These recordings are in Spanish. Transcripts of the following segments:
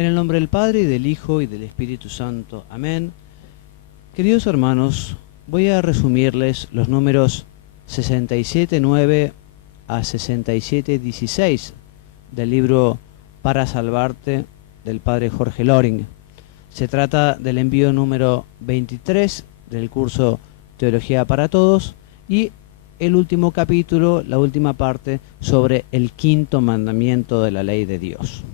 En el nombre del Padre, y del Hijo, y del Espíritu Santo. Amén. Queridos hermanos, voy a resumirles los números 67.9 a 67.16 del libro Para Salvarte del Padre Jorge Loring. Se trata del envío número 23 del curso Teología para Todos y el último capítulo, la última parte, sobre el quinto mandamiento de la ley de Dios.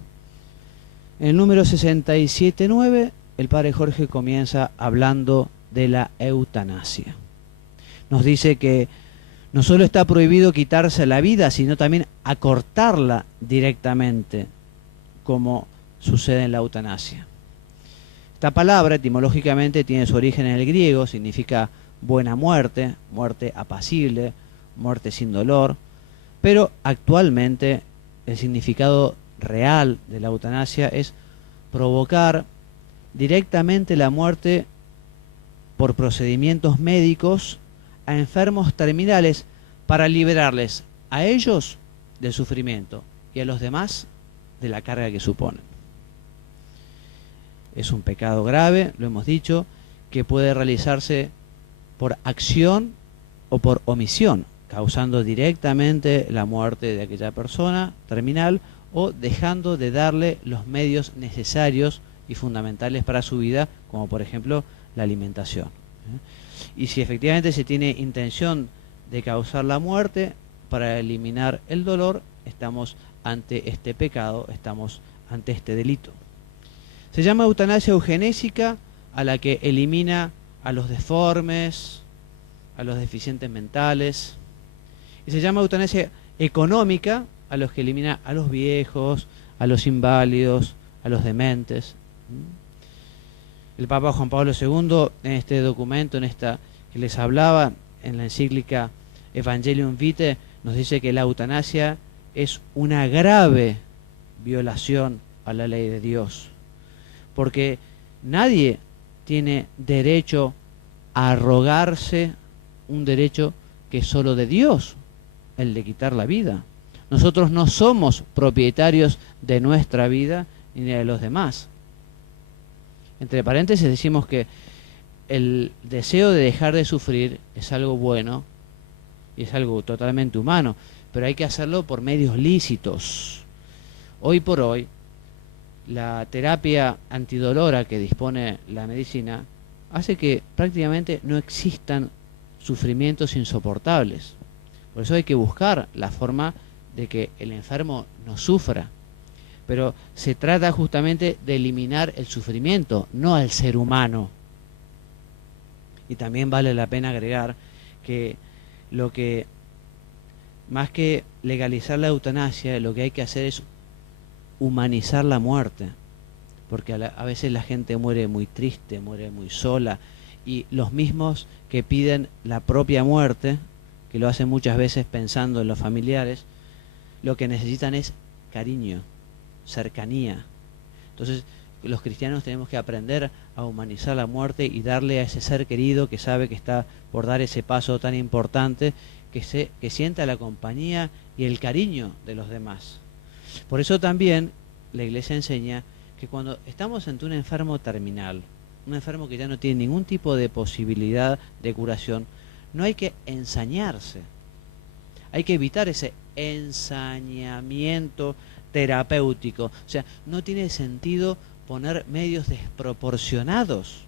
En el número 67.9, el Padre Jorge comienza hablando de la eutanasia. Nos dice que no solo está prohibido quitarse la vida, sino también acortarla directamente, como sucede en la eutanasia. Esta palabra etimológicamente tiene su origen en el griego, significa buena muerte, muerte apacible, muerte sin dolor, pero actualmente el significado real de la eutanasia es provocar directamente la muerte por procedimientos médicos a enfermos terminales para liberarles a ellos del sufrimiento y a los demás de la carga que suponen. Es un pecado grave, lo hemos dicho, que puede realizarse por acción o por omisión, causando directamente la muerte de aquella persona terminal o dejando de darle los medios necesarios y fundamentales para su vida, como por ejemplo la alimentación. Y si efectivamente se tiene intención de causar la muerte para eliminar el dolor, estamos ante este pecado, estamos ante este delito. Se llama eutanasia eugenésica a la que elimina a los deformes, a los deficientes mentales, y se llama eutanasia económica a los que elimina a los viejos, a los inválidos, a los dementes. El Papa Juan Pablo II, en este documento, en esta que les hablaba, en la encíclica Evangelium Vitae, nos dice que la eutanasia es una grave violación a la ley de Dios, porque nadie tiene derecho a arrogarse un derecho que es solo de Dios, el de quitar la vida. Nosotros no somos propietarios de nuestra vida ni de los demás. Entre paréntesis decimos que el deseo de dejar de sufrir es algo bueno y es algo totalmente humano, pero hay que hacerlo por medios lícitos. Hoy por hoy, la terapia antidolora que dispone la medicina hace que prácticamente no existan sufrimientos insoportables. Por eso hay que buscar la forma de que el enfermo no sufra. Pero se trata justamente de eliminar el sufrimiento, no al ser humano. Y también vale la pena agregar que más que legalizar la eutanasia, lo que hay que hacer es humanizar la muerte. Porque a veces la gente muere muy triste, muere muy sola, y los mismos que piden la propia muerte, que lo hacen muchas veces pensando en los familiares, lo que necesitan es cariño, cercanía. Entonces los cristianos tenemos que aprender a humanizar la muerte y darle a ese ser querido que sabe que está por dar ese paso tan importante, que sienta la compañía y el cariño de los demás. Por eso también la Iglesia enseña que cuando estamos ante un enfermo terminal, un enfermo que ya no tiene ningún tipo de posibilidad de curación, no hay que ensañarse. Hay que evitar ese ensañamiento terapéutico. O sea, no tiene sentido poner medios desproporcionados.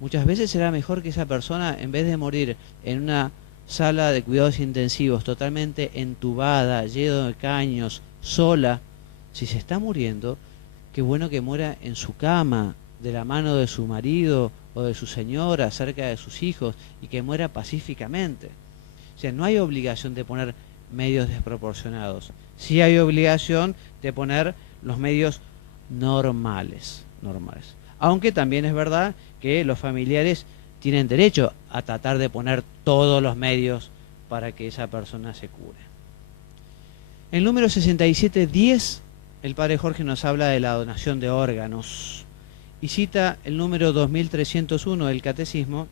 Muchas veces será mejor que esa persona, en vez de morir en una sala de cuidados intensivos totalmente entubada, lleno de caños, sola, si se está muriendo, qué bueno que muera en su cama, de la mano de su marido o de su señora, cerca de sus hijos, y que muera pacíficamente. O sea, no hay obligación de poner medios desproporcionados. Sí hay obligación de poner los medios normales. Aunque también es verdad que los familiares tienen derecho a tratar de poner todos los medios para que esa persona se cure. En el número 67.10, el Padre Jorge nos habla de la donación de órganos y cita el número 2301 del Catecismo,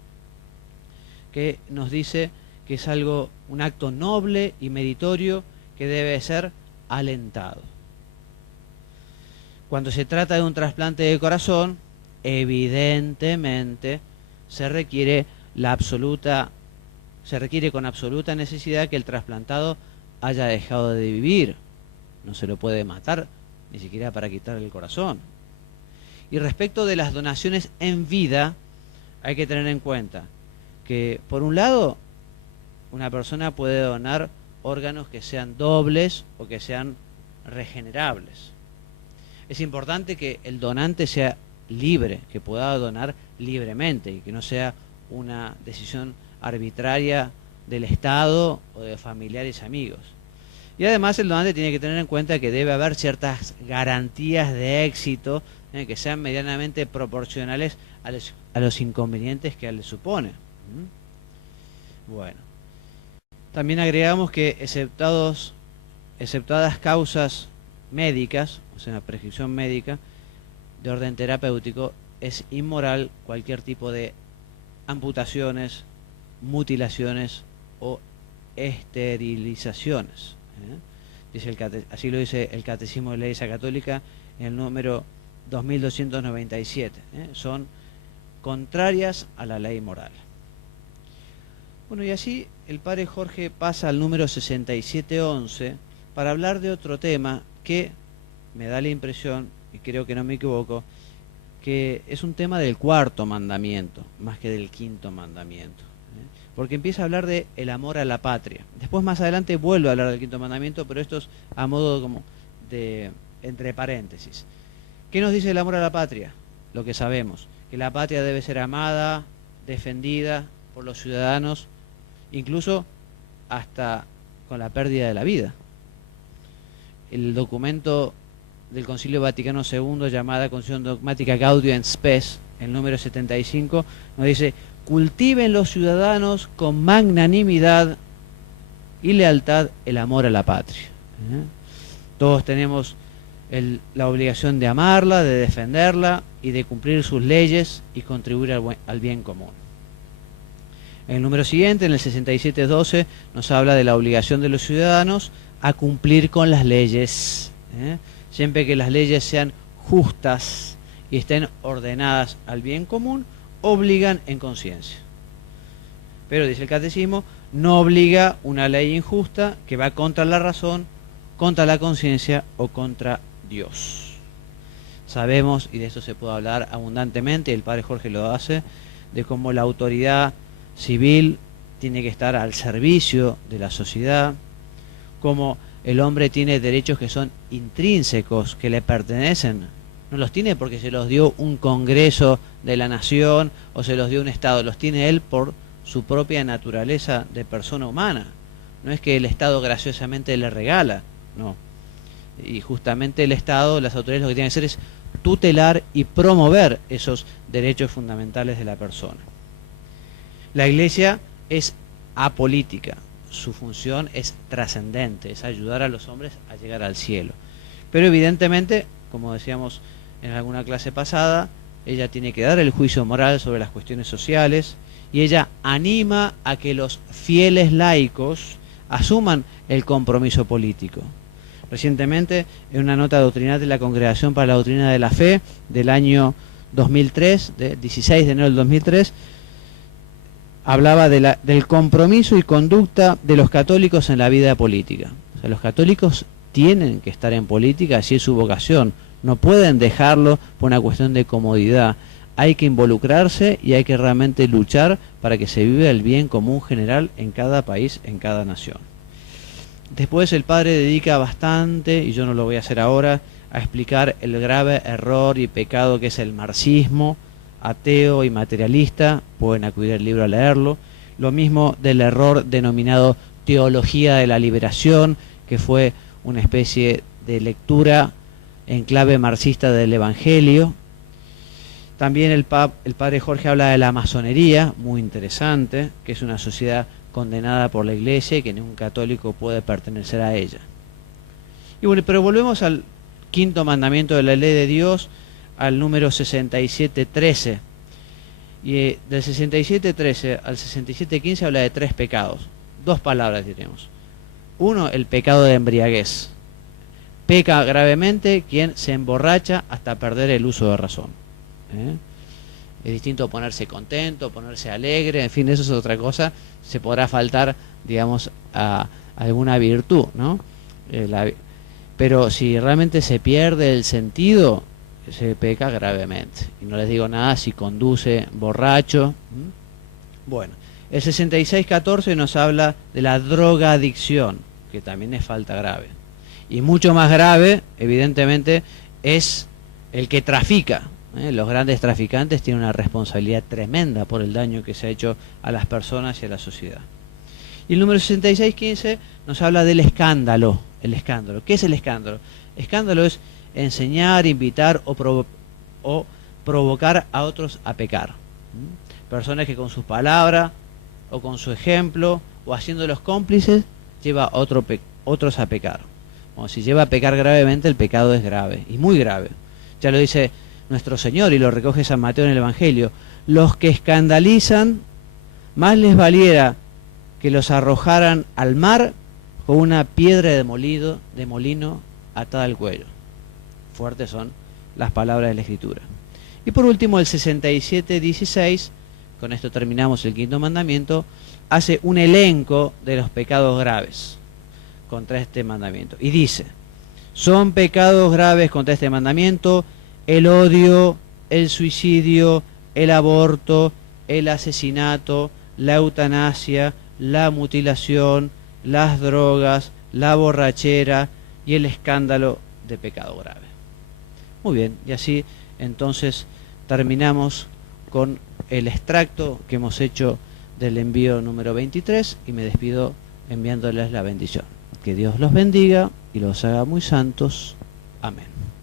que nos dice que es un acto noble y meritorio que debe ser alentado. Cuando se trata de un trasplante de corazón, evidentemente se requiere con absoluta necesidad que el trasplantado haya dejado de vivir. No se lo puede matar, ni siquiera para quitarle el corazón. Y respecto de las donaciones en vida, hay que tener en cuenta que, por un lado, una persona puede donar órganos que sean dobles o que sean regenerables. Es importante que el donante sea libre, que pueda donar libremente y que no sea una decisión arbitraria del Estado o de familiares y amigos. Y además el donante tiene que tener en cuenta que debe haber ciertas garantías de éxito que sean medianamente proporcionales a los inconvenientes que le supone. Bueno, también agregamos que exceptuadas causas médicas, o sea, prescripción médica de orden terapéutico, es inmoral cualquier tipo de amputaciones, mutilaciones o esterilizaciones. Así lo dice el Catecismo de la Iglesia Católica en el número 2297. Son contrarias a la ley moral. Bueno, y así el padre Jorge pasa al número 6711 para hablar de otro tema que me da la impresión, y creo que no me equivoco, que es un tema del cuarto mandamiento, más que del quinto mandamiento. Porque empieza a hablar de el amor a la patria. Después más adelante vuelve a hablar del quinto mandamiento, pero esto es a modo como de entre paréntesis. ¿Qué nos dice el amor a la patria? Lo que sabemos, que la patria debe ser amada, defendida por los ciudadanos, incluso hasta con la pérdida de la vida. El documento del Concilio Vaticano II, llamada Constitución Dogmática Gaudium et Spes, el número 75, nos dice: cultiven los ciudadanos con magnanimidad y lealtad el amor a la patria. Todos tenemos la obligación de amarla, de defenderla y de cumplir sus leyes y contribuir al bien común. En el número siguiente, en el 6712, nos habla de la obligación de los ciudadanos a cumplir con las leyes. Siempre que las leyes sean justas y estén ordenadas al bien común, obligan en conciencia. Pero, dice el Catecismo, no obliga una ley injusta que va contra la razón, contra la conciencia o contra Dios. Sabemos, y de eso se puede hablar abundantemente, y el padre Jorge lo hace, de cómo la autoridad civil tiene que estar al servicio de la sociedad, cómo el hombre tiene derechos que son intrínsecos, que le pertenecen. No los tiene porque se los dio un Congreso de la Nación o se los dio un Estado, los tiene él por su propia naturaleza de persona humana. No es que el Estado graciosamente le regala, no. Y justamente el Estado, las autoridades, lo que tienen que hacer es tutelar y promover esos derechos fundamentales de la persona. La Iglesia es apolítica, su función es trascendente, es ayudar a los hombres a llegar al cielo. Pero evidentemente, como decíamos en alguna clase pasada, ella tiene que dar el juicio moral sobre las cuestiones sociales y ella anima a que los fieles laicos asuman el compromiso político. Recientemente, en una nota doctrinal de la Congregación para la Doctrina de la Fe del año 2003, de 16 de enero del 2003, hablaba del compromiso y conducta de los católicos en la vida política. O sea, los católicos tienen que estar en política, así es su vocación. No pueden dejarlo por una cuestión de comodidad. Hay que involucrarse y hay que realmente luchar para que se viva el bien común general en cada país, en cada nación. Después el padre dedica bastante, y yo no lo voy a hacer ahora, a explicar el grave error y pecado que es el marxismo, ateo y materialista. Pueden acudir al libro a leerlo. Lo mismo del error denominado teología de la liberación, que fue una especie de lectura en clave marxista del Evangelio. También el padre Jorge habla de la masonería, muy interesante, que es una sociedad condenada por la Iglesia y que ningún católico puede pertenecer a ella. Y bueno, pero volvemos al quinto mandamiento de la ley de Dios, al número 6713. Y del 6713 al 6715 habla de tres pecados. Dos palabras diremos. Uno, el pecado de embriaguez. peca gravemente quien se emborracha hasta perder el uso de razón. Es distinto ponerse contento, ponerse alegre, en fin, eso es otra cosa. Se podrá faltar, digamos, a alguna virtud, ¿no? Pero si realmente se pierde el sentido, se peca gravemente. Y no les digo nada si conduce borracho. Bueno, el 66.14 nos habla de la drogadicción, que también es falta grave. Y mucho más grave, evidentemente, es el que trafica. Los grandes traficantes tienen una responsabilidad tremenda por el daño que se ha hecho a las personas y a la sociedad. Y el número 66.15 nos habla del escándalo. El escándalo. ¿Qué es el escándalo? Escándalo es enseñar, invitar o provocar a otros a pecar. Personas que con sus palabras o con su ejemplo o haciéndolos cómplices lleva a otros a pecar. Como si lleva a pecar gravemente, el pecado es grave y muy grave. Ya lo dice nuestro Señor y lo recoge San Mateo en el Evangelio. Los que escandalizan, más les valiera que los arrojaran al mar con una piedra de molino atada al cuello. Fuertes son las palabras de la Escritura. Y por último, el 67.16, con esto terminamos el quinto mandamiento, hace un elenco de los pecados graves contra este mandamiento. Y dice, son pecados graves contra este mandamiento el odio, el suicidio, el aborto, el asesinato, la eutanasia, la mutilación, las drogas, la borrachera y el escándalo de pecado grave. Muy bien, y así entonces terminamos con el extracto que hemos hecho del envío número 23 y me despido enviándoles la bendición. Que Dios los bendiga y los haga muy santos. Amén.